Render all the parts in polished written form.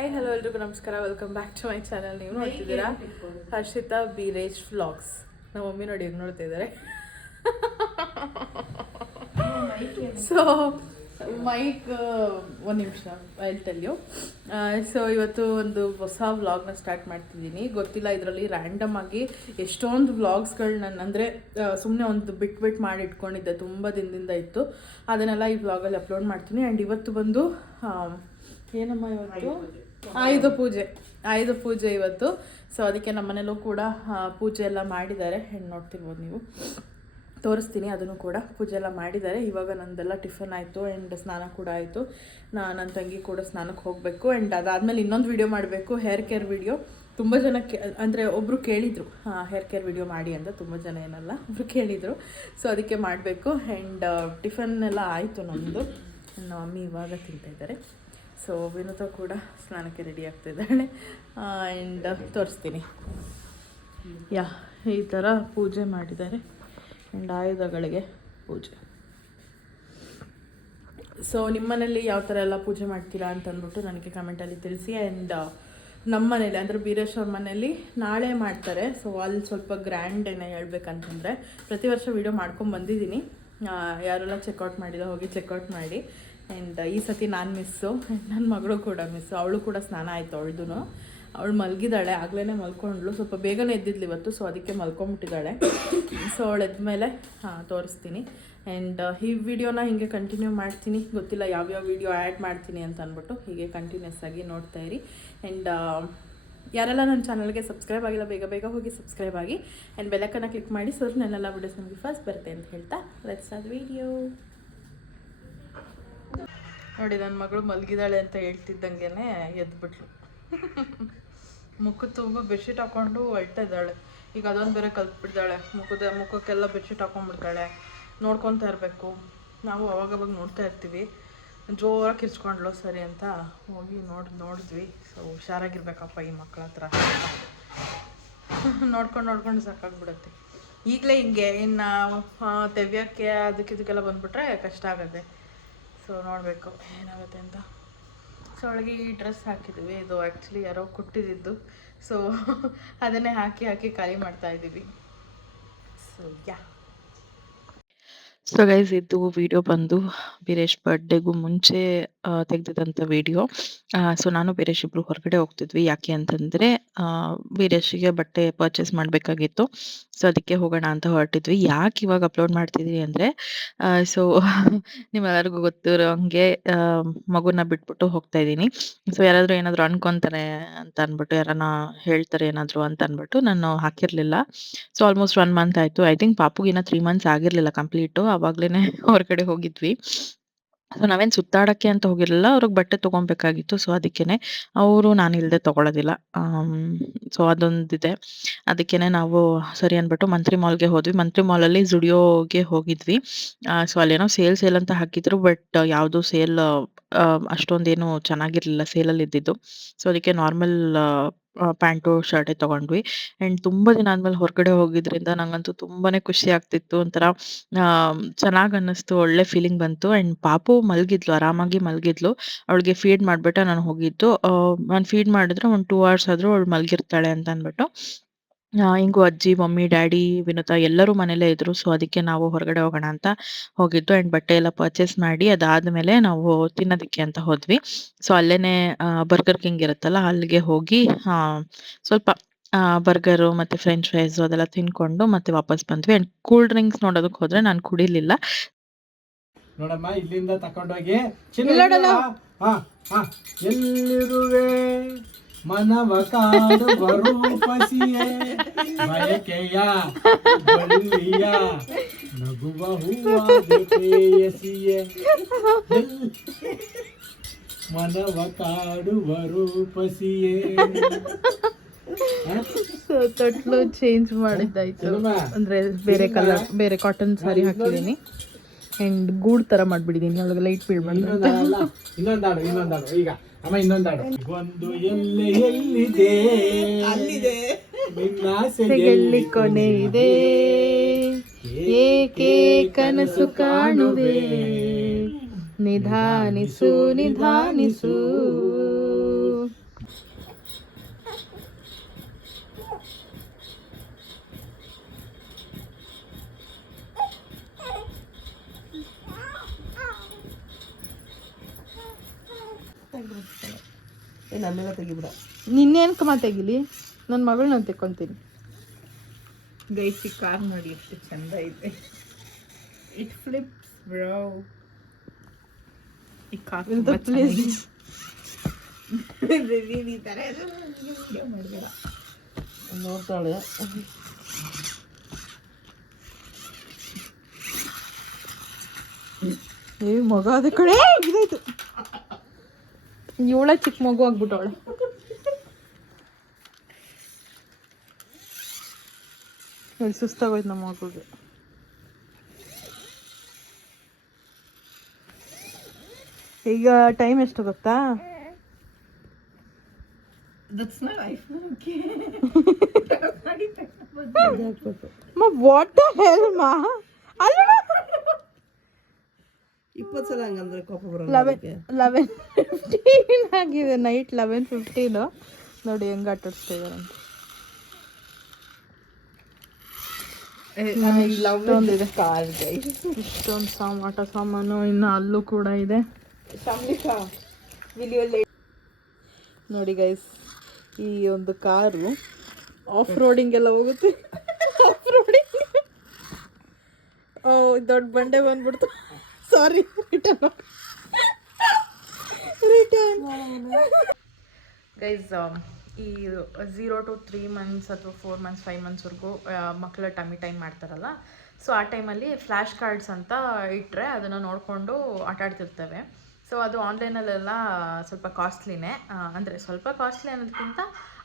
Hi hello ಎಲ್ರಿಗೂ ನಮಸ್ಕಾರ, welcome back to my channel. ನೀವು ನೋಡ್ತಿದ್ದೀರಾ ಹರ್ಷಿತಾ ಬೀರೇಶ್ ವ್ಲಾಗ್ಸ್. ನಮ್ಮ ಮಮ್ಮಿ ನೋಡಿ ಹೆಂಗೆ ನೋಡ್ತಾ ಇದ್ದಾರೆ. ಸೊ ಮೈಕ್ ಒಂದು ನಿಮಿಷ ಐ ಟೆಲ್ ಯು. ಸೊ ಇವತ್ತು ಒಂದು ಹೊಸ ವ್ಲಾಗ್ನ ಸ್ಟಾರ್ಟ್ ಮಾಡ್ತಿದ್ದೀನಿ. ಗೊತ್ತಿಲ್ಲ, ಇದರಲ್ಲಿ ರ್ಯಾಂಡಮ್ ಆಗಿ ಎಷ್ಟೊಂದು ವ್ಲಾಗ್ಸ್ಗಳು ನಾನು ಅಂದರೆ ಸುಮ್ಮನೆ ಒಂದು ಬಿಟ್ಟು ಮಾಡಿ ಇಟ್ಕೊಂಡಿದ್ದೆ, ತುಂಬ ದಿನದಿಂದ ಇತ್ತು. ಅದನ್ನೆಲ್ಲ ಈ ವ್ಲಾಗಲ್ಲಿ ಅಪ್ಲೋಡ್ ಮಾಡ್ತೀನಿ. ಆ್ಯಂಡ್ ಇವತ್ತು ಬಂದು ಏನಮ್ಮ ಇವತ್ತು ಆಯುಧ ಪೂಜೆ ಇವತ್ತು. ಸೊ ಅದಕ್ಕೆ ನಮ್ಮ ಮನೇಲೂ ಕೂಡ ಪೂಜೆ ಎಲ್ಲ ಮಾಡಿದ್ದಾರೆ. ಹೆಣ್ಣು ನೋಡ್ತಿರ್ಬೋದು ನೀವು, ತೋರಿಸ್ತೀನಿ. ಅದನ್ನು ಕೂಡ ಪೂಜೆ ಎಲ್ಲ ಮಾಡಿದ್ದಾರೆ. ಇವಾಗ ನಂದೆಲ್ಲ ಟಿಫನ್ ಆಯಿತು ಆ್ಯಂಡ್ ಸ್ನಾನ ಕೂಡ ಆಯಿತು. ನನ್ನ ತಂಗಿ ಕೂಡ ಸ್ನಾನಕ್ಕೆ ಹೋಗಬೇಕು. ಆ್ಯಂಡ್ ಅದಾದಮೇಲೆ ಇನ್ನೊಂದು ವಿಡಿಯೋ ಮಾಡಬೇಕು, ಹೇರ್ ಕೇರ್ ವಿಡಿಯೋ. ತುಂಬ ಜನಕ್ಕೆ ಅಂದರೆ ಒಬ್ಬರು ಕೇಳಿದರು ಹೇರ್ ಕೇರ್ ವಿಡಿಯೋ ಮಾಡಿ ಅಂತ. ತುಂಬ ಜನ ಏನಲ್ಲ, ಒಬ್ಬರು ಕೇಳಿದರು. ಸೊ ಅದಕ್ಕೆ ಮಾಡಬೇಕು. ಆ್ಯಂಡ್ ಟಿಫನ್ ಎಲ್ಲ ಆಯಿತು ನಮ್ಮದು. ನಮ್ಮ ಮಮ್ಮಿ ಇವಾಗ ತಿಂತಾಯಿದ್ದಾರೆ. ಸೊ ವಿನುತಾ ಕೂಡ ಸ್ನಾನಕ್ಕೆ ರೆಡಿ ಆಗ್ತಿದ್ದಾಳೆ. ಆ್ಯಂಡ್ ತೋರಿಸ್ತೀನಿ. ಈ ಥರ ಪೂಜೆ ಮಾಡಿದ್ದಾರೆ. ಆ್ಯಂಡ್ ಆಯುಧಗಳಿಗೆ ಪೂಜೆ. ಸೊ ನಿಮ್ಮನೇಲಿ ಯಾವ ಥರ ಎಲ್ಲ ಪೂಜೆ ಮಾಡ್ತೀರಾ ಅಂತಂದ್ಬಿಟ್ಟು ನನಗೆ ಕಮೆಂಟಲ್ಲಿ ತಿಳಿಸಿ. ಆ್ಯಂಡ್ ನಮ್ಮ ಮನೇಲಿ ಅಂದರೆ ಬೀರೇಶ್ ಅವ್ರ ಮನೇಲಿ ನಾಳೆ ಮಾಡ್ತಾರೆ. ಸೊ ಅಲ್ಲಿ ಸ್ವಲ್ಪ ಗ್ರ್ಯಾಂಡ್ ಏನೋ ಹೇಳ್ಬೇಕಂತಂದರೆ, ಪ್ರತಿ ವರ್ಷ ವೀಡಿಯೋ ಮಾಡ್ಕೊಂಡು ಬಂದಿದ್ದೀನಿ. ಯಾರೆಲ್ಲ ಚೆಕ್ಔಟ್ ಮಾಡಿಲ್ಲ ಹೋಗಿ ಚೆಕ್ಔಟ್ ಮಾಡಿ. ಆ್ಯಂಡ್ ಈ ಸತಿ ನಾನು ಮಿಸ್ಸು, ನನ್ನ ಮಗಳು ಕೂಡ ಮಿಸ್ಸು. ಅವಳು ಕೂಡ ಸ್ನಾನ ಆಯಿತು ಅವಳದು. ಅವಳು ಮಲಗಿದ್ದಾಳೆ, ಆಗಲೇ ಮಲ್ಕೊಂಡ್ಳು. ಸ್ವಲ್ಪ ಬೇಗನೆ ಎದ್ದಿದ್ಲು ಇವತ್ತು, ಸೊ ಅದಕ್ಕೆ ಮಲ್ಕೊಂಬಿಟ್ಟಿದ್ದಾಳೆ. ಸೊ ಅವಳು ಎದ್ಮೇಲೆ ತೋರಿಸ್ತೀನಿ. ಆ್ಯಂಡ್ ಈ ವಿಡಿಯೋನ ಹೀಗೆ ಕಂಟಿನ್ಯೂ ಮಾಡ್ತೀನಿ. ಗೊತ್ತಿಲ್ಲ ಯಾವ್ಯಾವ ವಿಡಿಯೋ ಆ್ಯಡ್ ಮಾಡ್ತೀನಿ ಅಂತ ಅಂದ್ಬಿಟ್ಟು. ಹೀಗೆ ಕಂಟಿನ್ಯೂಸ್ ಆಗಿ ನೋಡ್ತಾ ಇರಿ. ಆ್ಯಂಡ್ ಯಾರೆಲ್ಲ ನನ್ನ ಚಾನಲ್ಗೆ ಸಬ್ಸ್ಕ್ರೈಬ್ ಆಗಿಲ್ಲ, ಬೇಗ ಹೋಗಿ ಸಬ್ಸ್ಕ್ರೈಬ್ ಆಗಿ. ಆ್ಯಂಡ್ ಬೆಲ್ಲಕ್ಕನ್ನು ಕ್ಲಿಕ್ ಮಾಡಿ, ಸೊ ನನ್ನೆಲ್ಲ ವಿಡಿಯೋಸ್ ನಮಗೆ ಫಸ್ಟ್ ಬರುತ್ತೆ ಅಂತ ಹೇಳ್ತಾ ಲೆಟ್ಸ್ ಸ್ಟಾರ್ಟ್ ವಿಡಿಯೋ. ನೋಡಿ, ನನ್ನ ಮಗಳು ಮಲಗಿದಾಳೆ ಅಂತ ಹೇಳ್ತಿದ್ದಂಗೆ ಎದ್ಬಿಟ್ಲು. ಮುಖ ತುಂಬ ಬೆಡ್ಶೀಟ್ ಹಾಕ್ಕೊಂಡು ಹೊಲ್ತಾ ಇದ್ದಾಳೆ. ಈಗ ಅದೊಂದು ಬೇರೆ ಕಲ್ತ್ಬಿಡ್ತಾಳೆ. ಮುಖಕ್ಕೆಲ್ಲ ಬೆಡ್ಶೀಟ್ ಹಾಕೊಂಡ್ಬಿಡ್ತಾಳೆ. ನೋಡ್ಕೊತಾ ಇರಬೇಕು. ನಾವು ಅವಾಗವಾಗ ನೋಡ್ತಾ ಇರ್ತೀವಿ. ಜೋರಾಗಿ ಕಿರ್ಚ್ಕೊಂಡ್ಲು. ಸರಿ ಅಂತ ಹೋಗಿ ನೋಡಿದ್ವಿ. ಸೊ ಹುಷಾರಾಗಿರ್ಬೇಕಪ್ಪ ಈ ಮಕ್ಕಳ ಹತ್ರ. ನೋಡ್ಕೊಂಡು ಸಾಕಾಗ್ಬಿಡುತ್ತೆ. ಈಗಲೇ ಹಿಂಗೆ ಇನ್ನು ತೆವ್ಯಕ್ಕೆ ಇದಕ್ಕೆಲ್ಲ ಬಂದುಬಿಟ್ರೆ ಕಷ್ಟ ಆಗುತ್ತೆ. ಸೊ ನೋಡಬೇಕು ಏನಾಗುತ್ತೆ ಅಂತ. ಸೊ ಅವಳಿಗೆ ಈ ಡ್ರೆಸ್ ಹಾಕಿದ್ದೀವಿ. ಇದು ಆ್ಯಕ್ಚುಲಿ ಯಾರೋ ಕೊಟ್ಟಿದ್ದು. ಸೊ ಅದನ್ನೇ ಹಾಕಿ ಖಾಲಿ ಮಾಡ್ತಾಯಿದ್ದೀವಿ. ಸೊ ಗೈಸ್, ಇದು ವಿಡಿಯೋ ಬಂದು ಬೀರೇಶ್ ಬರ್ಡೇಗೂ ಮುಂಚೆ ತೆಗೆದಿದ್ದಂಥ ವಿಡಿಯೋ. ಸೊ ನಾನು ಬೀರೇಶ್ ಇಬ್ರು ಹೊರಗಡೆ ಹೋಗ್ತಿದ್ವಿ. ಯಾಕೆ ಅಂತಂದರೆ ಬೀರೇಶಿಗೆ ಬಟ್ಟೆ ಪರ್ಚೇಸ್ ಮಾಡಬೇಕಾಗಿತ್ತು. ಸೊ ಅದಕ್ಕೆ ಹೋಗೋಣ ಅಂತ ಹೊರಟಿದ್ವಿ. ಯಾಕೆ ಇವಾಗ ಅಪ್ಲೋಡ್ ಮಾಡ್ತಿದ್ವಿ ಅಂದರೆ, ಸೊ ನಿಮ್ಮೆಲ್ಲರಿಗೂ ಗೊತ್ತಿರೋ ಹಂಗೆ ಮಗುನ ಬಿಟ್ಬಿಟ್ಟು ಹೋಗ್ತಾ ಇದ್ದೀನಿ. ಸೊ ಯಾರಾದರೂ ಏನಾದರೂ ಅನ್ಕೊತಾರೆ ಅಂತ ಅಂದ್ಬಿಟ್ಟು, ಯಾರನ್ನ ಹೇಳ್ತಾರೆ ಏನಾದರೂ ಅಂತ ಅಂದ್ಬಿಟ್ಟು ನಾನು ಹಾಕಿರಲಿಲ್ಲ. ಸೊ ಆಲ್ಮೋಸ್ಟ್ 1 ಮಂತ್ ಆಯಿತು. ಐ ಥಿಂಕ್ ಪಾಪುಗಿನ್ನ 3 ಮಂತ್ಸ್ ಆಗಿರಲಿಲ್ಲ ಕಂಪ್ಲೀಟು. ಆವಾಗಲೇ ಹೊರಗಡೆ ಹೋಗಿದ್ವಿ. ಸೊ ನಾವೇನು ಸುತ್ತಾಡೋಕ್ಕೆ ಅಂತ ಹೋಗಿರಲಿಲ್ಲ. ಅವ್ರಿಗೆ ಬಟ್ಟೆ ತೊಗೊಬೇಕಾಗಿತ್ತು. ಸೊ ಅದಕ್ಕೇ ನಾನು ಇಲ್ಲದೆ ತೊಗೊಳೋದಿಲ್ಲ. ಸೊ ಅದೊಂದಿದೆ. ಅದಕ್ಕೇ ನಾವು ಸರಿ ಅಂದ್ಬಿಟ್ಟು ಮಂತ್ರಿ ಮಾಲ್ಗೆ ಹೋದ್ವಿ. ಮಂತ್ರಿ ಮಾಲಲ್ಲಿ ಜುಡಿಯೋಗೆ ಹೋಗಿದ್ವಿ. ಸೊ ಅಲ್ಲೇನೋ ಸೇಲ್ ಅಂತ ಹಾಕಿದ್ರು. ಬಟ್ ಯಾವುದೂ ಸೇಲ್ ಅಷ್ಟೊಂದೇನು ಚೆನ್ನಾಗಿರಲಿಲ್ಲ ಸೇಲಲ್ಲಿ ಇದ್ದಿದ್ದು. ಸೊ ಅದಕ್ಕೆ ನಾರ್ಮಲ್ ಪ್ಯಾಂಟು ಶರ್ಟೇ ತೊಗೊಂಡ್ವಿ. ಆ್ಯಂಡ್ ತುಂಬ ದಿನ ಆದಮೇಲೆ ಹೊರಗಡೆ ಹೋಗಿದ್ರಿಂದ ನಂಗಂತೂ ತುಂಬಾ ಖುಷಿ ಆಗ್ತಿತ್ತು. ಒಂಥರ ಚೆನ್ನಾಗಿ ಅನ್ನಿಸ್ತು, ಒಳ್ಳೆ ಫೀಲಿಂಗ್ ಬಂತು. ಆ್ಯಂಡ್ ಪಾಪು ಮಲಗಿದ್ಲು, ಆರಾಮಾಗಿ ಮಲಗಿದ್ಲು. ಅವಳಿಗೆ ಫೀಡ್ ಮಾಡಿಬಿಟ್ಟು ನಾನು ಹೋಗಿದ್ದು. ನಾನು ಫೀಡ್ ಮಾಡಿದ್ರೆ ಒಂದು 2 hours ಆದರೂ ಅವಳು ಮಲಗಿರ್ತಾಳೆ ಅಂತ ಅಂದ್ಬಿಟ್ಟು ಹಿಂಗೂ ಅಜ್ಜಿ, ಮಮ್ಮಿ, ಡ್ಯಾಡಿ, ವಿನುತಾ ಎಲ್ಲರೂ ಮನೇಲೇ ಇದ್ರು. ಸೊ ಅದಕ್ಕೆ ನಾವು ಹೊರಗಡೆ ಹೋಗೋಣ ಅಂತ ಹೋಗಿದ್ದು. ಆ್ಯಂಡ್ ಬಟ್ಟೆ ಎಲ್ಲ ಪರ್ಚೇಸ್ ಮಾಡಿ ಅದಾದಮೇಲೆ ನಾವು ತಿನ್ನೋದಕ್ಕೆ ಅಂತ ಹೋದ್ವಿ. ಸೊ ಅಲ್ಲೇ ಬರ್ಗರ್ ಕಿಂಗ್ ಇರುತ್ತಲ್ಲ, ಅಲ್ಲಿಗೆ ಹೋಗಿ ಸ್ವಲ್ಪ ಬರ್ಗರು ಮತ್ತು ಫ್ರೆಂಚ್ ಫ್ರೈಸು ಅದೆಲ್ಲ ತಿನ್ಕೊಂಡು ಮತ್ತೆ ವಾಪಸ್ ಬಂದ್ವಿ. ಆ್ಯಂಡ್ ಕೂಲ್ ಡ್ರಿಂಕ್ಸ್ ನೋಡೋದಕ್ಕೆ ಹೋದರೆ ನಾನು ಕುಡಿಲಿಲ್ಲ. ನೋಡಮ್ಮ, ಇಲ್ಲಿಂದ ತಕೊಂಡೋಗಿ ಎಲ್ಲಿರುವೆ ಮನವ ಕಾಡುವ ರೂಪಸಿಯೇ, ಬಯಕೆಯ ಬಳ್ಳಿಯ ನಗುವ ಹೂವಾದ ಪ್ರೇಯಸಿಯೇ, ಮನವ ಕಾಡುವ ರೂಪಸಿಯೇ. ತೊಟ್ಲು ಚೇಂಜ್ ಮಾಡಿದ್ದಾಯ್ತು. ಅಂದ್ರೆ ಬೇರೆ ಕಲರ್, ಬೇರೆ ಕಾಟನ್ ಸಾರಿ ಹಾಕಿದ್ದೀನಿ. ಆ್ಯಂಡ್ ಗೂಡ್ ಥರ ಮಾಡಿಬಿಟ್ಟಿದ್ದೀನಿ. ಅವಳಿಗೆ ಲೈಟ್ ಬೀಳ್ಬಾರ್ದು. ಇನ್ನೊಂದಾಡು ಈಗ ಅಮ್ಮ, ಇನ್ನೊಂದಾಡು. ಒಂದು ಎಲ್ಲಿದೆ ನಿನ್ನಾಸೆಯಲ್ಲಿ ಕೊನೆ ಇದೆ, ಏಕೆ ಕನಸು ಕಾಣುವೆ, ನಿಧಾನಿಸು ನಿಧಾನಿಸು. ಏನು ಅಲ್ಲೆಲ್ಲ ತೆಗಿಬಿಡ. ನಿನ್ನೇನ್ ಕಮ ತೆಗಿಲಿ, ನನ್ನ ಮಗಳನ್ನ ತೆಕ್ಕೊಂತೀನಿ. ಗೈಸ್ ಈ ಕಾರ್ ನೋಡಿ ಎಷ್ಟು ಚಂದ ಇದೆ. It flips bro. ಈ ಕಾರ್ ತುಂಬಾ ಚೆನ್ನಾಗಿದೆ. ಈ ಥರ ವಿಡಿಯೋ ಮಾಡಬೇಡ. ನೋಡ್ತಾಳೆ. ಏ ಮಗ ಅದ ಕಡೆ ಇದಾಯ್ತು. ಇವಳ ಚಿಕ್ಕ ಮಗು ಆಗ್ಬಿಟ್ಟವಳೆ. ಸುಸ್ತಾಗೋಯ್ತು ನಮ್ಮ ಮಗುಗೆ. ಈಗ ಟೈಮ್ ಎಷ್ಟು ಗೊತ್ತಾ? That's not iPhone, okay? Ma, what the hell, ma? ಅಲ್ಲ 20 ಸಲ ಹಂಗಂದ್ರೆ ಕೋಪ ಬರಲ್ಲ. 11:15 ಆಗಿದೆ, ನೈಟ್ 11:15. ನೋಡಿ ಹೆಂಗ ಆಟಾಡ್ಸ್ತಾ ಇದಾರೆ ಅಂತ. ಇಷ್ಟೊಂದಿದೆ ಕಾರ್ ಗೈಸ್. ಇಷ್ಟೊಂದು ಆಟ ಸಾಮಾನು ಇನ್ನು ಅಲ್ಲೂ ಕೂಡ ಇದೆ. ನೋಡಿ ಗೈಸ್, ಈ ಒಂದು ಕಾರು ಆಫ್ ರೋಡಿಂಗ್ ಎಲ್ಲ ಹೋಗುತ್ತೆ. Off roading. ಓ ದೊಡ್ಡ ಬಂಡೆ ಬಂದ್ಬಿಡ್ತು. ಸಾರಿ, ರಿಟರ್ನ್ ಗೈಸ್. ಈ 0 to 3 months ಅಥವಾ 4 months 5 monthsವರೆಗೂ ಮಕ್ಕಳ ಟಮ್ಮಿ ಟೈಮ್ ಮಾಡ್ತಾರಲ್ಲ, ಸೊ ಆ ಟೈಮಲ್ಲಿ ಫ್ಲ್ಯಾಶ್ ಕಾರ್ಡ್ಸ್ ಅಂತ ಇಟ್ಟರೆ ಅದನ್ನು ನೋಡಿಕೊಂಡು ಆಟಾಡ್ತಿರ್ತವೆ. ಸೊ ಅದು ಆನ್ಲೈನಲ್ಲೆಲ್ಲ ಸ್ವಲ್ಪ ಕಾಸ್ಟ್ಲಿನೇ, ಅಂದರೆ ಸ್ವಲ್ಪ ಕಾಸ್ಟ್ಲಿ ಅನ್ನೋದಕ್ಕಿಂತ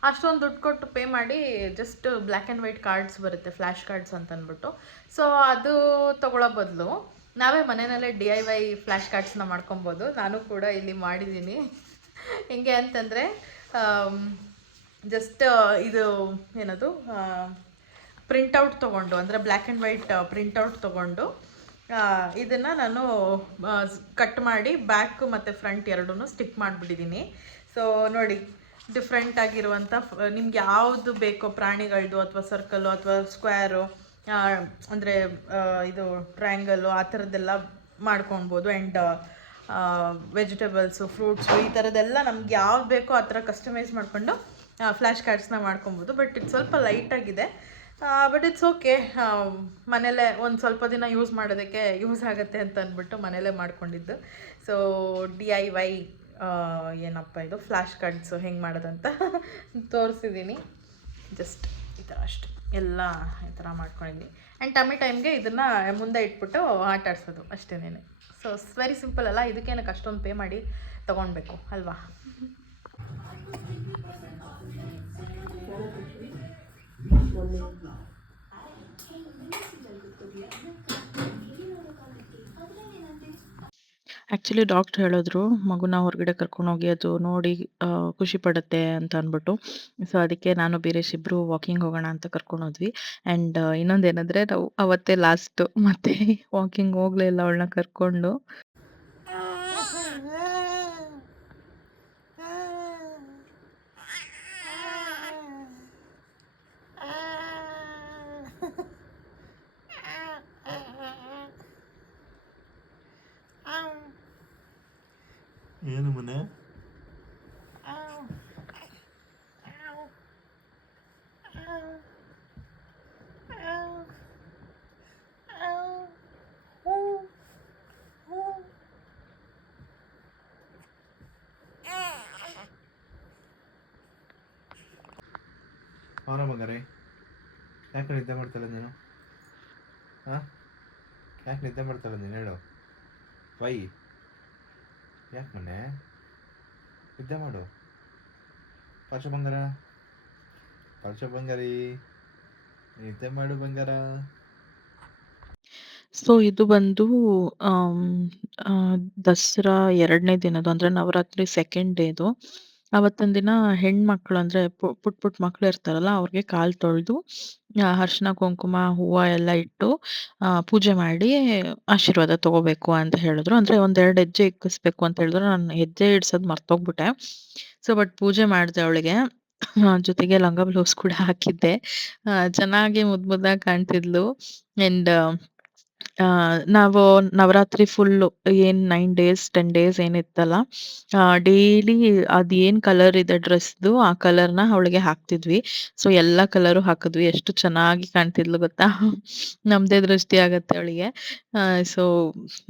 ಅಷ್ಟೊಂದು ದುಡ್ಡು ಕೊಟ್ಟು ಪೇ ಮಾಡಿ just black and white cards ಬರುತ್ತೆ, ಫ್ಲ್ಯಾಶ್ ಕಾರ್ಡ್ಸ್ ಅಂತ ಅಂದ್ಬಿಟ್ಟು. ಸೊ ಅದು ತೊಗೊಳ್ಳೋ ಬದಲು ನಾವೇ ಮನೆಯಲ್ಲೇ DIY ಫ್ಲ್ಯಾಶ್ ಕಾರ್ಡ್ಸ್ನ ಮಾಡ್ಕೊಬೋದು. ನಾನು ಕೂಡ ಇಲ್ಲಿ ಮಾಡಿದ್ದೀನಿ. ಹೆಂಗೆ ಅಂತಂದರೆ ಜಸ್ಟ್ ಇದು ಏನದು ಪ್ರಿಂಟೌಟ್ ತೊಗೊಂಡು, ಅಂದರೆ ಬ್ಲ್ಯಾಕ್ ಆ್ಯಂಡ್ ವೈಟ್ ಪ್ರಿಂಟೌಟ್ ತೊಗೊಂಡು ಇದನ್ನು ನಾನು ಕಟ್ ಮಾಡಿ ಬ್ಯಾಕ್ ಮತ್ತು ಫ್ರಂಟ್ ಎರಡೂ ಸ್ಟಿಕ್ ಮಾಡಿಬಿಟ್ಟಿದ್ದೀನಿ. ಸೊ ನೋಡಿ, ಡಿಫ್ರೆಂಟ್ ಆಗಿರುವಂಥ ನಿಮ್ಗೆ ಯಾವುದು ಬೇಕೋ ಪ್ರಾಣಿಗಳದ್ದು ಅಥವಾ ಸರ್ಕಲ್ಲು ಅಥವಾ ಸ್ಕ್ವೇರು, ಅಂದರೆ ಇದು ಟ್ರಯಾಂಗಲ್ಲು, ಆ ಥರದ್ದೆಲ್ಲ ಮಾಡ್ಕೊಳ್ಬೋದು. ಆ್ಯಂಡ್ ವೆಜಿಟೇಬಲ್ಸು, ಫ್ರೂಟ್ಸು, ಈ ಥರದ್ದೆಲ್ಲ ನಮ್ಗೆ ಯಾವ್ದು ಬೇಕೋ ಆ ಥರ ಕಸ್ಟಮೈಸ್ ಮಾಡಿಕೊಂಡು ಫ್ಲ್ಯಾಶ್ ಕಾರ್ಡ್ಸ್ನ ಮಾಡ್ಕೊಬೋದು. ಬಟ್ ಇದು ಸ್ವಲ್ಪ ಲೈಟಾಗಿದೆ, ಬಟ್ ಇಟ್ಸ್ ಓಕೆ. ಮನೇಲೇ ಒಂದು ಸ್ವಲ್ಪ ದಿನ ಯೂಸ್ ಮಾಡೋದಕ್ಕೆ ಯೂಸ್ ಆಗುತ್ತೆ ಅಂತ ಅಂದ್ಬಿಟ್ಟು ಮನೇಲೇ ಮಾಡ್ಕೊಂಡಿದ್ದು. ಸೊ DIY ಏನಪ್ಪ ಇದು ಫ್ಲ್ಯಾಶ್ ಕಾರ್ಡ್ಸು ಹೆಂಗೆ ಮಾಡೋದಂತ ತೋರಿಸಿದ್ದೀನಿ. ಜಸ್ಟ್ ಈ ಥರ ಅಷ್ಟು ಎಲ್ಲ ಈ ಥರ ಮಾಡ್ಕೊಂಡಿದ್ದೀನಿ. ಆ್ಯಂಡ್ ಟೈಮ್ಗೆ ಇದನ್ನು ಮುಂದೆ ಇಟ್ಬಿಟ್ಟು ಆಟ ಆಡ್ಸೋದು ಅಷ್ಟೇನೆ. ಸೊ ವೆರಿ ಸಿಂಪಲ್ ಅಲ್ಲ, ಇದಕ್ಕೇನಕ್ಕೆ ಅಷ್ಟೊಂದು ಪೇ ಮಾಡಿ ತೊಗೊಳ್ಬೇಕು ಅಲ್ವಾ? ಆ್ಯಕ್ಚುಲಿ ಡಾಕ್ಟ್ರ್ ಹೇಳಿದ್ರು ಮಗುನ ಹೊರಗಡೆ ಕರ್ಕೊಂಡೋಗಿ ಅದು ನೋಡಿ ಖುಷಿ ಪಡುತ್ತೆ ಅಂತ ಅಂದ್ಬಿಟ್ಟು. ಸೊ ಅದಕ್ಕೆ ನಾನು ಬೀರೇಶ್ ಇಬ್ರು ವಾಕಿಂಗ್ ಹೋಗೋಣ ಅಂತ ಕರ್ಕೊಂಡೋದ್ವಿ. ಆ್ಯಂಡ್ ಇನ್ನೊಂದೇನಂದರೆ ನಾವು ಅವತ್ತೇ ಲಾಸ್ಟು ಮತ್ತೆ ವಾಕಿಂಗ್ ಹೋಗಲೇ ಇಲ್ಲ ಅವಳನ್ನ ಕರ್ಕೊಂಡು. ಏನು ಮನೆ ಅವನ ಮಗರೇ, ಯಾಕೆ ನಿದ್ದೆ ಮಾಡ್ತಾಯಿಲ್ಲ ನೀನು? ಹಾಂ, ಯಾಕೆ ನಿದ್ದೆ ಮಾಡ್ತಾಯಿಲ್ಲ ನೀನು ಹೇಳು? ವೈ ಯಾಕೆ ಮನೆ ನಿದ್ದೆ ಮಾಡು. ಪರ್ಚ ಬಂಗಾರ, ಪರ್ಚ ಬಂಗಾರಿ, ನಿದ್ದೆ ಮಾಡು ಬಂಗಾರ. ಸೊ ಇದು ಬಂದು ದಸರಾ 2ನೇ ದಿನದ್ದು, ಅಂದರೆ ನವರಾತ್ರಿ 2nd ಡೇದು. ಅವತ್ತಿನ ದಿನ ಹೆಣ್ಮಕ್ಳು, ಅಂದರೆ ಪುಟ್ಟ ಮಕ್ಳು ಇರ್ತಾರಲ್ಲ, ಅವ್ರಿಗೆ ಕಾಲು ತೊಳೆದು ಅರಿಶಿನ ಕುಂಕುಮ ಹೂವು ಎಲ್ಲ ಇಟ್ಟು ಪೂಜೆ ಮಾಡಿ ಆಶೀರ್ವಾದ ತಗೋಬೇಕು ಅಂತ ಹೇಳಿದ್ರು. ಅಂದರೆ 1-2 ಹೆಜ್ಜೆ ಇಕ್ಕಿಸ್ಬೇಕು ಅಂತ ಹೇಳಿದ್ರು. ನಾನು ಹೆಜ್ಜೆ ಇಡ್ಸೋದು ಮರ್ತೋಗ್ಬಿಟ್ಟೆ. ಸೊ ಬಟ್ ಪೂಜೆ ಮಾಡಿದೆ ಅವಳಿಗೆ. ಜೊತೆಗೆ ಲಂಗ ಬ್ಲೌಸ್ ಕೂಡ ಹಾಕಿದ್ದೆ. ಚೆನ್ನಾಗಿ ಮುದ್ದಾಗಿ ಕಾಣ್ತಿದ್ಲು. ಆ್ಯಂಡ್ ನಾವು ನವರಾತ್ರಿ ಫುಲ್ಲು ಏನ್ 9 ಡೇಸ್, 10 ಡೇಸ್ ಏನಿತ್ತಲ್ಲ, ಡೈಲಿ ಅದೇನ್ ಕಲರ್ ಇದೆ ಡ್ರೆಸ್‌ದು ಆ ಕಲರ್‌ನ ಅವಳಿಗೆ ಹಾಕ್ತಿದ್ವಿ. ಸೊ, ಎಲ್ಲಾ ಕಲರು ಹಾಕಿದ್ವಿ. ಎಷ್ಟು ಚೆನ್ನಾಗಿ ಕಾಣ್ತಿದ್ಲು ಗೊತ್ತಾ? ನಮ್ದೇ ದೃಷ್ಟಿ ಆಗತ್ತೆ ಅವಳಿಗೆ. ಸೊ,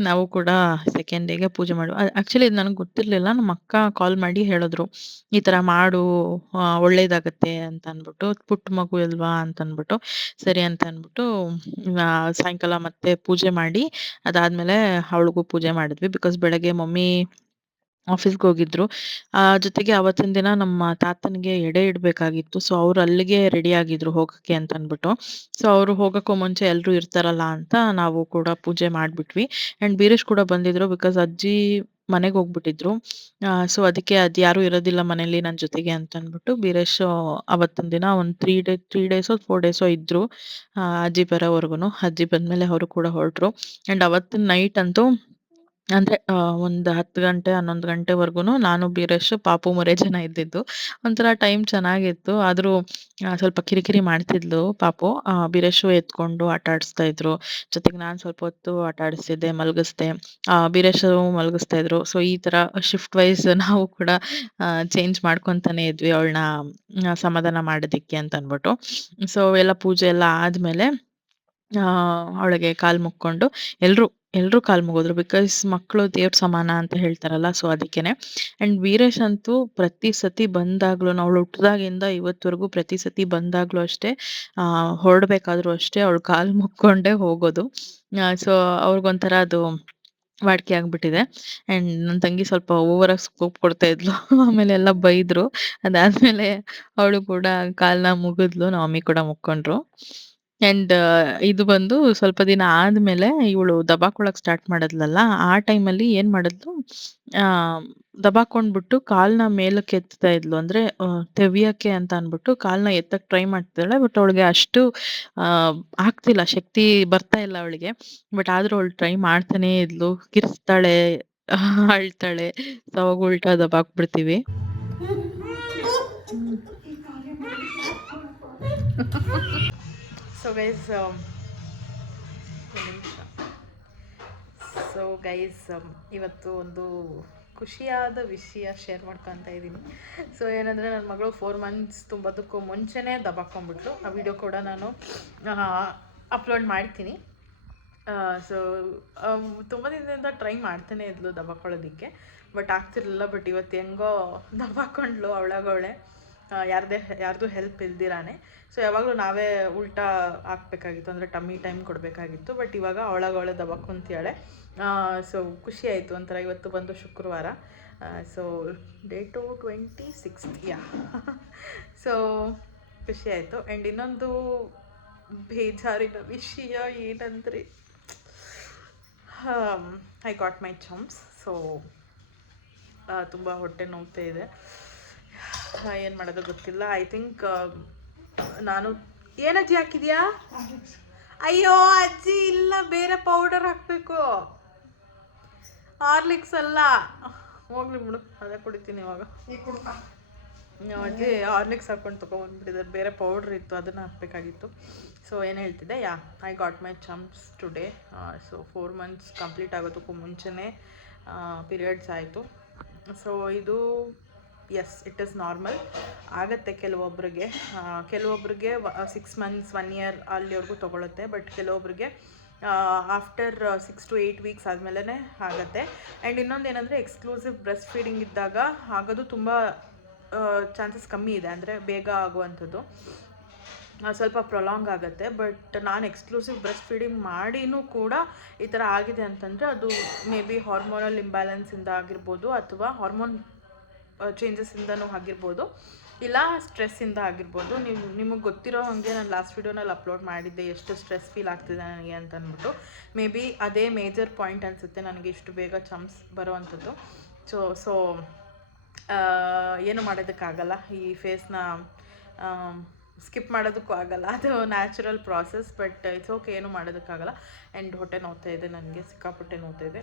ನಾವು ಕೂಡ ಸೆಕೆಂಡ್ ಡೇಗೆ ಪೂಜೆ ಆಕ್ಚುಲಿ ಇದು ನನಗೆ ಗೊತ್ತಿರ್ಲಿಲ್ಲ. ನಮ್ಮ ಅಕ್ಕ ಕಾಲ್ ಮಾಡಿ ಹೇಳಿದ್ರು. ಈ ತರ ಮಾಡು ಒಳ್ಳೇದಾಗತ್ತೆ ಅಂತ ಅನ್ಬಿಟ್ಟು. ಪುಟ್ಟ ಮಗು ಅಲ್ವಾ ಅಂತ ಅನ್ಬಿಟ್ಟು, ಸರಿ ಅಂತ ಅನ್ಬಿಟ್ಟು ಸಾಯಂಕಾಲ ಮತ್ತೆ ಪೂಜೆ ಮಾಡಿ, ಅದಾದ್ಮೇಲೆ ಅವಳಿಗೂ ಪೂಜೆ ಮಾಡಿದ್ವಿ. ಬಿಕಾಸ್ ಬೆಳಗ್ಗೆ ಮಮ್ಮಿ ಆಫೀಸ್‌ಗೆ ಹೋಗಿದ್ರು. ಜೊತೆಗೆ ಅವತ್ತಿನ ದಿನ ನಮ್ಮ ತಾತನಿಗೆ ಎಡೆ ಇಡ್ಬೇಕಾಗಿತ್ತು. ಸೊ, ಅವ್ರು ಅಲ್ಲಿಗೆ ರೆಡಿ ಆಗಿದ್ರು ಹೋಗಕ್ಕೆ ಅಂತ ಅನ್ಬಿಟ್ಟು. ಸೊ, ಅವ್ರು ಹೋಗಕ್ಕೂ ಮುಂಚೆ ಎಲ್ರೂ ಇರ್ತಾರಲ್ಲ ಅಂತ ನಾವು ಕೂಡ ಪೂಜೆ ಮಾಡ್ಬಿಟ್ವಿ. ಅಂಡ್ ಬೀರೇಶ್ ಕೂಡ ಬಂದಿದ್ರು ಬಿಕಾಸ್ ಅಜ್ಜಿ ಮನೆಗೆ ಹೋಗ್ಬಿಟ್ಟಿದ್ರು. ಸೊ, ಅದಕ್ಕೆ ಅದ್ಯಾರೂ ಇರೋದಿಲ್ಲ ಮನೇಲಿ ನನ್ ಜೊತೆಗೆ ಅಂತ ಅನ್ಬಿಟ್ಟು ಬೀರೇಶ್ ಅವತ್ತಿನ ದಿನ ಒಂದು 3 ಡೇಸೋ 4 ಡೇಸೋ ಇದ್ರು. ಅಜ್ಜಿ ಬರೋವರ್ಗುನು. ಅಜ್ಜಿ ಬಂದ್ಮೇಲೆ ಅವರು ಕೂಡ ಹೊರಟ್ರು. ಅಂಡ್ ಅವತ್ತಿನ ನೈಟ್ ಅಂತೂ ಅಂದ್ರೆ ಒಂದು 10 ಗಂಟೆ, 11 ಗಂಟೆವರೆಗೂನು ನಾನು, ಬೀರೇಶ್, ಪಾಪು ಮೂರೇ ಜನ ಇದ್ದಿದ್ದು. ಒಂಥರ ಟೈಮ್ ಚೆನ್ನಾಗಿತ್ತು. ಆದ್ರೂ ಸ್ವಲ್ಪ ಕಿರಿಕಿರಿ ಮಾಡ್ತಿದ್ಲು ಪಾಪು. ಬೀರೇಶು ಎತ್ಕೊಂಡು ಆಟ ಆಡಿಸ್ತಾ ಇದ್ರು. ಜೊತೆಗೆ ನಾನ್ ಸ್ವಲ್ಪ ಹೊತ್ತು ಆಟ ಆಡಿಸ್ತಿದ್ದೆ, ಮಲಗಿಸ್ದೆ. ಬೀರೇಶು ಮಲಗಿಸ್ತಾ ಇದ್ರು. ಸೊ, ಈ ತರ ಶಿಫ್ಟ್ ವೈಸ್ ನಾವು ಕೂಡ ಚೇಂಜ್ ಮಾಡ್ಕೊಂತಾನೆ ಇದ್ವಿ ಅವಳನ್ನ ಸಮಾಧಾನ ಮಾಡೋದಿಕ್ಕೆ ಅಂತ ಅನ್ಬಿಟ್ಟು. ಸೊ, ಎಲ್ಲ ಪೂಜೆ ಎಲ್ಲ ಆದ್ಮೇಲೆ ಅವಳಿಗೆ ಕಾಲ್ ಮುಕ್ಕೊಂಡು ಎಲ್ರೂ, ಎಲ್ರೂ ಕಾಲ್ ಮುಗಿದ್ರು. ಬಿಕಾಸ್ ಮಕ್ಳು ದೇವ್ರ ಸಮಾನ ಅಂತ ಹೇಳ್ತಾರಲ್ಲ. ಸೊ, ಅದಕ್ಕೇನೆ. ಅಂಡ್ ವೀರೇಶ್ ಅಂತೂ ಪ್ರತಿ ಸತಿ ಬಂದಾಗ್ಲೂನು ಅವಳು ಹುಟ್ದಾಗಿಂದ ಇವತ್ವರೆಗೂ ಪ್ರತಿ ಸತಿ ಬಂದಾಗ್ಲೂ ಅಷ್ಟೇ, ಹೊರಡ್ಬೇಕಾದ್ರೂ ಅಷ್ಟೇ ಅವಳು ಕಾಲ್ ಮುಕ್ಕೊಂಡೇ ಹೋಗೋದು. ಸೊ, ಅವ್ರಿಗೊಂಥರ ಅದು ವಾಡಿಕೆ ಆಗ್ಬಿಟ್ಟಿದೆ. ಅಂಡ್ ನನ್ ತಂಗಿ ಸ್ವಲ್ಪ ಓವರಾಗಿ ಸ್ಕೋಪ್ ಕೊಡ್ತಾ ಇದ್ಲು. ಆಮೇಲೆ ಎಲ್ಲ ಬೈದ್ರು. ಅದಾದ್ಮೇಲೆ ಅವಳು ಕೂಡ ಕಾಲ್ನ ಮುಗಿದ್ಲು. ನಮ್ಮ ಮಮ್ಮಿ ಕೂಡ ಮುಕ್ಕೊಂಡ್ರು. ಅಂಡ್ ಇದು ಬಂದು ಸ್ವಲ್ಪ ದಿನ ಆದ್ಮೇಲೆ ಇವಳು ದಬಾಕೊಳಕ್ ಸ್ಟಾರ್ಟ್ ಮಾಡಿದ್ಲಲ್ಲ, ಆ ಟೈಮಲ್ಲಿ ಏನ್ ಮಾಡಿದ್ಲು, ದಬಾಕೊಂಡ್ಬಿಟ್ಟು ಕಾಲ್ನ ಮೇಲಕ್ಕೆ ಎತ್ತಾ ಇದ್ಲು. ಅಂದ್ರೆ ತೆವಿಯಕ್ಕೆ ಅಂತ ಅನ್ಬಿಟ್ಟು ಕಾಲ್ನ ಎತ್ತಕ್ ಟ್ರೈ ಮಾಡ್ತಿದ್ದಾಳೆ. ಬಟ್ ಅವಳಿಗೆ ಅಷ್ಟು ಆಗ್ತಿಲ್ಲ, ಶಕ್ತಿ ಬರ್ತಾ ಇಲ್ಲ ಅವಳಿಗೆ. ಬಟ್ ಆದ್ರೂ ಅವಳು ಟ್ರೈ ಮಾಡ್ತಾನೇ ಇದ್ಲು. ಕಿರ್ಚ್ತಾಳೆ, ಅಳ್ತಾಳೆ. ಸೊ, ಅವಾಗ ಉಲ್ಟಾ ದಬಾಕ್ಬಿಡ್ತೀವಿ. ಸೊ ಗೈಸ್, ಇವತ್ತು ಒಂದು ಖುಷಿಯಾದ ವಿಷಯ ಶೇರ್ ಮಾಡ್ಕೊತಾ ಇದ್ದೀನಿ. ಸೊ, ಏನಂದರೆ ನನ್ನ ಮಗಳು 4 ಮಂತ್ಸ್ ತುಂಬೋದಕ್ಕೂ ಮುಂಚೆನೇ ದಬಾಕೊಂಡ್ಬಿಟ್ಲು. ಆ ವಿಡಿಯೋ ಕೂಡ ನಾನು ಅಪ್ಲೋಡ್ ಮಾಡ್ತೀನಿ. ಸೊ, ತುಂಬ ದಿನದಿಂದ ಟ್ರೈ ಮಾಡ್ತಾನೆ ಇದ್ಲು ದಬಾಕೊಳ್ಳೋದಕ್ಕೆ, ಬಟ್ ಆಗ್ತಿರ್ಲಿಲ್ಲ. ಬಟ್ ಇವತ್ತು ಹೆಂಗೋ ದಬಾಕೊಂಡ್ಲು ಅವಳಾಗವಳೆ, ಯಾರ್ದು ಹೆಲ್ಪ್ ಇಲ್ದಿರಾನೆ. ಸೊ, ಯಾವಾಗಲೂ ನಾವೇ ಉಲ್ಟಾ ಹಾಕ್ಬೇಕಾಗಿತ್ತು, ಅಂದರೆ ಟಮ್ಮಿ ಟೈಮ್ ಕೊಡಬೇಕಾಗಿತ್ತು. ಬಟ್ ಇವಾಗ ಅವಳಾಗವಳೆ ದಬಾಕೊಂತಾಳೆ. ಸೊ, ಖುಷಿ ಆಯಿತು ಒಂಥರ. ಇವತ್ತು ಬಂದು ಶುಕ್ರವಾರ. ಸೊ, ಡೇಟು 26 ಯಾ. ಸೊ, ಖುಷಿ ಆಯಿತು. ಆ್ಯಂಡ್ ಇನ್ನೊಂದು ಬೇಜಾರಿನ ವಿಷಯ ಏನಂದರೆ, ಐ ಗಾಟ್ ಮೈ ಚಂಪ್ಸ್. ಸೊ, ತುಂಬ ಹೊಟ್ಟೆ ನೋವ್ತಾ ಇದೆ. ಏನು ಮಾಡೋದು ಗೊತ್ತಿಲ್ಲ. ಐ ಥಿಂಕ್ ನಾನು ಏನಜ್ಜಿ ಹಾಕಿದ್ಯಾ? ಅಯ್ಯೋ ಅಜ್ಜಿ ಇಲ್ಲ, ಬೇರೆ ಪೌಡರ್ ಹಾಕಬೇಕು. ಹಾರ್ಲಿಕ್ಸ್ ಅಲ್ಲ, ಹೋಗ್ಲಿ ಬಿಡು, ಅದೇ ಕುಡಿತೀನಿ ಇವಾಗ. ಅಜ್ಜಿ ಹಾರ್ಲಿಕ್ಸ್ ಹಾಕೊಂಡು ತೊಗೊಬಂದ್ಬಿಟ್ಟಿದ್ದಾರೆ. ಬೇರೆ ಪೌಡ್ರ್ ಇತ್ತು, ಅದನ್ನು ಹಾಕಬೇಕಾಗಿತ್ತು. ಸೊ, ಏನು ಹೇಳ್ತಿದ್ದೆ, I got my champs today. So, 4 months complete ಆಗೋದಕ್ಕೂ ಮುಂಚೆನೇ ಪೀರಿಯಡ್ಸ್ ಆಯಿತು. ಸೊ, ಇದು ಇಟ್ ಈಸ್ ನಾರ್ಮಲ್ ಆಗುತ್ತೆ ಕೆಲವೊಬ್ರಿಗೆ. 6 ಮಂತ್ಸ್ 1 ಇಯರ್ ಅಲ್ಲಿವರೆಗೂ ತೊಗೊಳುತ್ತೆ. ಬಟ್ ಕೆಲವೊಬ್ರಿಗೆ ಆಫ್ಟರ್ 6 to 8 ವೀಕ್ಸ್ ಆದಮೇಲೆ ಆಗುತ್ತೆ. ಆ್ಯಂಡ್ ಇನ್ನೊಂದು ಏನಂದರೆ, ಎಕ್ಸ್ಕ್ಲೂಸಿವ್ ಬ್ರೆಸ್ಟ್ ಫೀಡಿಂಗ್ ಇದ್ದಾಗ ಆಗೋದು ತುಂಬ ಚಾನ್ಸಸ್ ಕಮ್ಮಿ ಇದೆ. ಅಂದರೆ ಬೇಗ ಆಗುವಂಥದ್ದು ಸ್ವಲ್ಪ ಪ್ರೊಲಾಂಗ್ ಆಗುತ್ತೆ. ಬಟ್ ನಾನು ಎಕ್ಸ್ಕ್ಲೂಸಿವ್ ಬ್ರೆಸ್ಟ್ ಫೀಡಿಂಗ್ ಮಾಡಿನೂ ಕೂಡ ಈ ಥರ ಆಗಿದೆ ಅಂತಂದರೆ ಅದು ಮೇ ಬಿ ಹಾರ್ಮೋನಲ್ ಇಂಬ್ಯಾಲೆನ್ಸಿಂದ ಆಗಿರ್ಬೋದು, ಅಥವಾ ಹಾರ್ಮೋನ್ ಚೇಂಜಸ್ಸಿಂದನೂ ಆಗಿರ್ಬೋದು, ಇಲ್ಲ ಸ್ಟ್ರೆಸ್ಸಿಂದ ಆಗಿರ್ಬೋದು. ನಿಮಗೆ ಗೊತ್ತಿರೋ ಹಾಗೆ ನಾನು ಲಾಸ್ಟ್ ವೀಡಿಯೋನಲ್ಲಿ ಅಪ್ಲೋಡ್ ಮಾಡಿದ್ದೆ ಎಷ್ಟು ಸ್ಟ್ರೆಸ್ ಫೀಲ್ ಆಗ್ತಿದೆ ನನಗೆ ಅಂತ ಅಂದ್ಬಿಟ್ಟು. ಮೇ ಬಿ ಅದೇ ಮೇಜರ್ ಪಾಯಿಂಟ್ ಅನಿಸುತ್ತೆ ನನಗೆ ಇಷ್ಟು ಬೇಗ ಚಂಪ್ಸ್ ಬರೋವಂಥದ್ದು. ಸೊ ಏನು ಮಾಡೋದಕ್ಕಾಗಲ್ಲ, ಈ ಫೇಸ್ನ ಸ್ಕಿಪ್ ಮಾಡೋದಕ್ಕೂ ಆಗಲ್ಲ, ಅದು natural process. But it's okay, ಏನು ಮಾಡೋದಕ್ಕಾಗಲ್ಲ. ಆ್ಯಂಡ್ ಹೊಟ್ಟೆ ನೋವ್ತಾ ಇದೆ ನನಗೆ, ಸಿಕ್ಕಾಪಟ್ಟೆ ನೋವ್ತಾ ಇದೆ.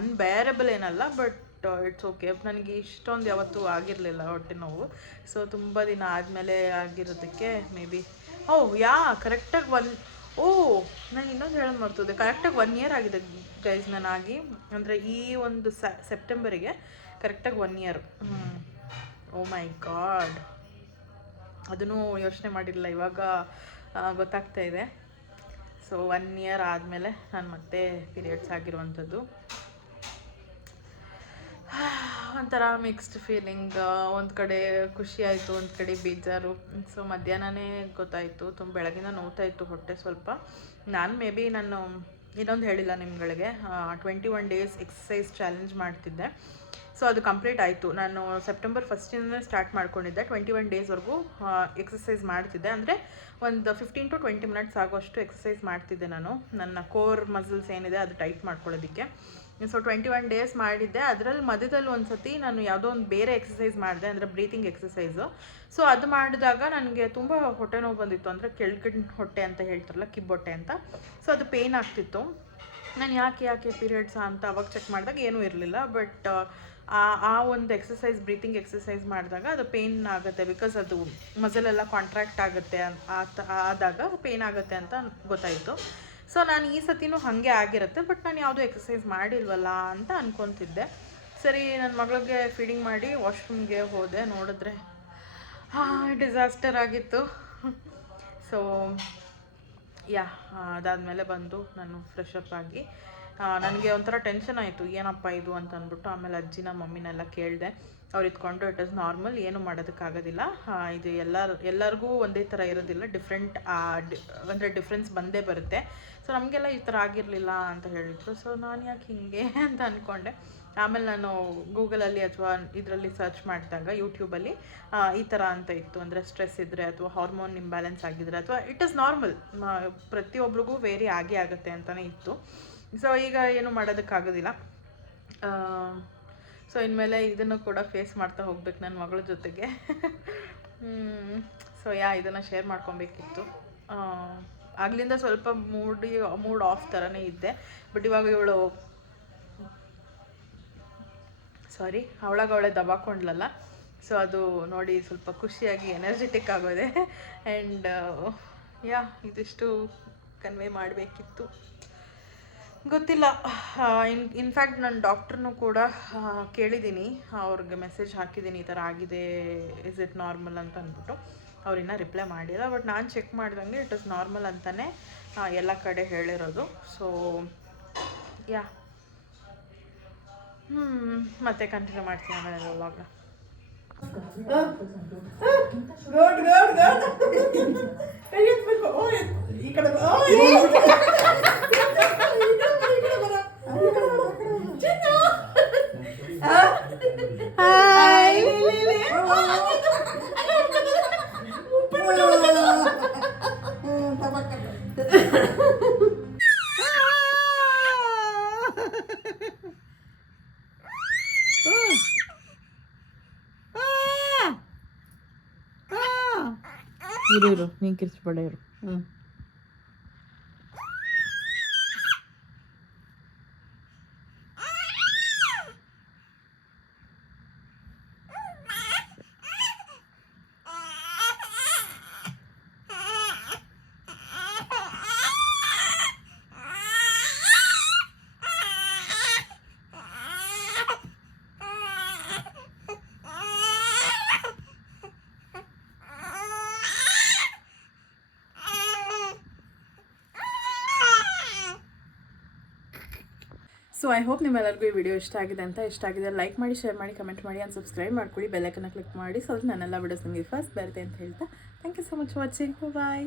ಅನ್ಬೇರಬಲ್ ಏನಲ್ಲ, ಬಟ್ ಇಟ್ಸ್ ಓಕೆ. ನನಗೆ ಇಷ್ಟೊಂದು ಯಾವತ್ತೂ ಆಗಿರಲಿಲ್ಲ ಹೊಟ್ಟೆ ನೋವು. ಸೊ, ತುಂಬ ದಿನ ಆದಮೇಲೆ ಆಗಿರೋದಕ್ಕೆ ಮೇ ಬಿ ಕರೆಕ್ಟಾಗಿ ನಾನು ಇನ್ನೊಂದು ಹೇಳೋದು ಮರ್ತದೆ, ಕರೆಕ್ಟಾಗಿ 1 ಇಯರ್ ಆಗಿದೆ ಗೈಸ್ ನಾನಾಗಿ, ಅಂದರೆ ಈ ಒಂದು ಸೆಪ್ಟೆಂಬರಿಗೆ ಕರೆಕ್ಟಾಗಿ 1 ಇಯರ್. ಓ ಮೈ ಗಾಡ್, ಅದನ್ನು ಯೋಚನೆ ಮಾಡಿರಲಿಲ್ಲ, ಇವಾಗ ಗೊತ್ತಾಗ್ತಾ ಇದೆ. ಸೊ 1 ಇಯರ್ ಆದಮೇಲೆ ನಾನು ಮತ್ತೆ ಪೀರಿಯಡ್ಸ್ ಆಗಿರುವಂಥದ್ದು. ಒಂಥರ ಮಿಕ್ಸ್ಡ್ ಫೀಲಿಂಗ್, ಒಂದು ಕಡೆ ಖುಷಿ ಆಯಿತು, ಒಂದು ಕಡೆ ಬೇಜಾರು. ಸೊ ಮಧ್ಯಾಹ್ನನೇ ಗೊತ್ತಾಯಿತು, ತುಂಬ ಬೆಳಗಿನ ನೋವ್ತಾ ಇತ್ತು ಹೊಟ್ಟೆ ಸ್ವಲ್ಪ. ನಾನು ಮೇ ಬಿ ನಾನು ಇನ್ನೊಂದು ಹೇಳಿಲ್ಲ ನಿಮ್ಗಳಿಗೆ, 21 ಡೇಸ್ ಎಕ್ಸಸೈಸ್ ಚಾಲೆಂಜ್ ಮಾಡ್ತಿದ್ದೆ. ಸೊ ಅದು ಕಂಪ್ಲೀಟ್ ಆಯಿತು. ನಾನು ಸೆಪ್ಟೆಂಬರ್ 1 ಸ್ಟಾರ್ಟ್ ಮಾಡ್ಕೊಂಡಿದ್ದೆ, 21 ಡೇಸ್ವರೆಗೂ ಎಕ್ಸಸೈಸ್ ಮಾಡ್ತಿದ್ದೆ. ಅಂದರೆ ಒಂದು 15 to 20 ಮಿನಿಟ್ಸ್ ಆಗೋಷ್ಟು ಎಕ್ಸಸೈಸ್ ಮಾಡ್ತಿದ್ದೆ ನಾನು, ನನ್ನ ಕೋರ್ ಮಸಲ್ಸ್ ಏನಿದೆ ಅದು ಟೈಟ್ ಮಾಡ್ಕೊಳ್ಳೋದಕ್ಕೆ. ಸೊ 21 ಡೇಸ್ ಮಾಡಿದ್ದೆ. ಅದರಲ್ಲಿ ಮಧ್ಯದಲ್ಲಿ ಒಂದು ಸತಿ ನಾನು ಯಾವುದೋ ಒಂದು ಬೇರೆ ಎಕ್ಸಸೈಸ್ ಮಾಡಿದೆ, ಅಂದರೆ ಬ್ರೀತಿಂಗ್ ಎಕ್ಸಸೈಸು. ಸೊ ಅದು ಮಾಡಿದಾಗ ನನಗೆ ತುಂಬ ಹೊಟ್ಟೆ ನೋವು ಬಂದಿತ್ತು, ಅಂದರೆ ಕೆಳಗಡೆ ಹೊಟ್ಟೆ ಅಂತ ಹೇಳ್ತಾರಲ್ಲ, ಕಿಬ್ಬೊಟ್ಟೆ ಅಂತ. ಸೊ ಅದು ಪೇಯ್ನ್ ಆಗ್ತಿತ್ತು. ನಾನು ಯಾಕೆ ಪೀರಿಯಡ್ಸಾ ಅಂತ ಅವಾಗ ಚೆಕ್ ಮಾಡಿದಾಗ ಏನೂ ಇರಲಿಲ್ಲ. ಬಟ್ ಆ ಒಂದು ಎಕ್ಸಸೈಸ್, ಬ್ರೀತಿಂಗ್ ಎಕ್ಸಸೈಸ್ ಮಾಡಿದಾಗ ಅದು ಪೇಯ್ನ್ ಆಗುತ್ತೆ, ಬಿಕಾಸ್ ಅದು ಮಸಲೆಲ್ಲ ಕಾಂಟ್ರಾಕ್ಟ್ ಆಗುತ್ತೆ, ಆದಾಗ ಪೇಯ್ನ್ ಆಗುತ್ತೆ ಅಂತ ಗೊತ್ತಾಯಿತು. ಸೊ ನಾನು ಈ ಸತಿನೂ ಹಾಗೆ ಆಗಿರುತ್ತೆ, ಬಟ್ ನಾನು ಯಾವುದೂ ಎಕ್ಸಸೈಸ್ ಮಾಡಿಲ್ವಲ್ಲ ಅಂತ ಅನ್ಕೊತಿದ್ದೆ. ಸರಿ, ನನ್ನ ಮಗಳಿಗೆ ಫೀಡಿಂಗ್ ಮಾಡಿ ವಾಶ್ರೂಮ್ಗೆ ಹೋದೆ, ನೋಡಿದ್ರೆ ಡಿಸಾಸ್ಟರ್ ಆಗಿತ್ತು. ಸೊ ಅದಾದಮೇಲೆ ಬಂದು ನಾನು ಫ್ರೆಶ್ ಅಪ್ ಆಗಿ, ನನಗೆ ಒಂಥರ ಟೆನ್ಷನ್ ಆಯಿತು, ಏನಪ್ಪ ಇದು ಅಂತ ಅಂದ್ಬಿಟ್ಟು. ಆಮೇಲೆ ಅಜ್ಜಿನ ಮಮ್ಮಿನೆಲ್ಲ ಕೇಳಿದೆ, ಅವ್ರು ಇದ್ಕೊಂಡು ಇಟ್ ಇಸ್ ನಾರ್ಮಲ್, ಏನು ಮಾಡೋದಕ್ಕಾಗೋದಿಲ್ಲ, ಇದು ಎಲ್ಲರಿಗೂ ಒಂದೇ ಥರ ಇರೋದಿಲ್ಲ, ಅಂದರೆ ಡಿಫ್ರೆನ್ಸ್ ಬಂದೇ ಬರುತ್ತೆ. ಸೊ ನಮಗೆಲ್ಲ ಈ ಥರ ಆಗಿರಲಿಲ್ಲ ಅಂತ ಹೇಳಿದ್ರು. ಸೊ ನಾನು ಯಾಕೆ ಹಿಂಗೆ ಅಂತ ಅಂದ್ಕೊಂಡೆ. ಆಮೇಲೆ ನಾನು ಗೂಗಲಲ್ಲಿ ಅಥವಾ ಇದರಲ್ಲಿ ಸರ್ಚ್ ಮಾಡಿದಾಗ, ಯೂಟ್ಯೂಬಲ್ಲಿ ಈ ಥರ ಅಂತ ಇತ್ತು, ಅಂದರೆ ಸ್ಟ್ರೆಸ್ ಇದ್ದರೆ ಅಥವಾ ಹಾರ್ಮೋನ್ ಇಂಬ್ಯಾಲೆನ್ಸ್ ಆಗಿದ್ರೆ ಅಥವಾ ಇಟ್ ಇಸ್ ನಾರ್ಮಲ್, ಪ್ರತಿಯೊಬ್ಬರಿಗೂ ವೇರಿ ಆಗುತ್ತೆ ಅಂತಲೇ ಇತ್ತು. ಸೊ ಈಗ ಏನು ಮಾಡೋದಕ್ಕಾಗೋದಿಲ್ಲ. ಸೊ ಇನ್ಮೇಲೆ ಇದನ್ನು ಕೂಡ ಫೇಸ್ ಮಾಡ್ತಾ ಹೋಗ್ಬೇಕು ನನ್ನ ಮಗಳ ಜೊತೆಗೆ. ಸೊ ಇದನ್ನು ಶೇರ್ ಮಾಡ್ಕೊಬೇಕಿತ್ತು. ಆಗ್ಲಿಂದ ಸ್ವಲ್ಪ ಮೂಡ್ ಆಫ್ ಥರನೇ ಇದ್ದೆ, ಬಟ್ ಇವಾಗ ಅವಳೇ ದಬಾಕೊಂಡ್ಲಲ್ಲ. ಸೊ ಅದು ನೋಡಿ ಸ್ವಲ್ಪ ಖುಷಿಯಾಗಿ ಎನರ್ಜೆಟಿಕ್ ಆಗೋದೆ. ಆ್ಯಂಡ್ ಇದಿಷ್ಟು ಕನ್ವೆ ಮಾಡಬೇಕಿತ್ತು, ಗೊತ್ತಿಲ್ಲ. ಇನ್ಫ್ಯಾಕ್ಟ್ ನಾನು ಡಾಕ್ಟ್ರನ್ನೂ ಕೂಡ ಕೇಳಿದ್ದೀನಿ, ಅವ್ರಿಗೆ ಮೆಸೇಜ್ ಹಾಕಿದ್ದೀನಿ, ಈ ಥರ ಆಗಿದೆ, ಇಸ್ ಇಟ್ ನಾರ್ಮಲ್ ಅಂತ ಅಂದ್ಬಿಟ್ಟು. ಅವ್ರಿನ್ನ ರಿಪ್ಲೈ ಮಾಡಿಲ್ಲ. ಬಟ್ ನಾನು ಚೆಕ್ ಮಾಡ್ದಂಗೆ ಇಟ್ ಇಸ್ ನಾರ್ಮಲ್ ಅಂತಲೇ ಎಲ್ಲ ಕಡೆ ಹೇಳಿರೋದು. ಸೊ ಮತ್ತೆ ಕಂಟಿನ್ಯೂ ಮಾಡ್ತೀನಿ ಆಮೇಲೆ ವ್ಲಾಗ್ನ. ಈ ಕಡೆ ಇರು ನೀನು ಕಿರ್ಸ್ಬೇಡ, ಇರು. ಸೊ ಐ ಹೋಪ್ ನಿಮ್ಮೆಲ್ಲರಿಗೂ ಈ ವಿಡಿಯೋ ಇಷ್ಟ ಆಗಿದೆ ಲೈಕ್ ಮಾಡಿ, ಶೇರ್ ಮಾಡಿ, ಕಮೆಂಟ್ ಮಾಡಿ, ಆ್ಯಂಡ್ ಸಬ್ಸ್ಕ್ರೈಬ್ ಮಾಡ್ಕೊಳ್ಳಿ, ಬೆಲ್ಲೈಕನ್ನ ಕ್ಲಿಕ್ ಮಾಡಿ. ಸೊ ನನ್ನೆಲ್ಲ ವಿಡಿಯೋಸ್ ನಿಮಗೆ ಫಸ್ಟ್ ಬರುತ್ತೆ ಅಂತ ಹೇಳ್ತಾ, thank you so much watching, bye.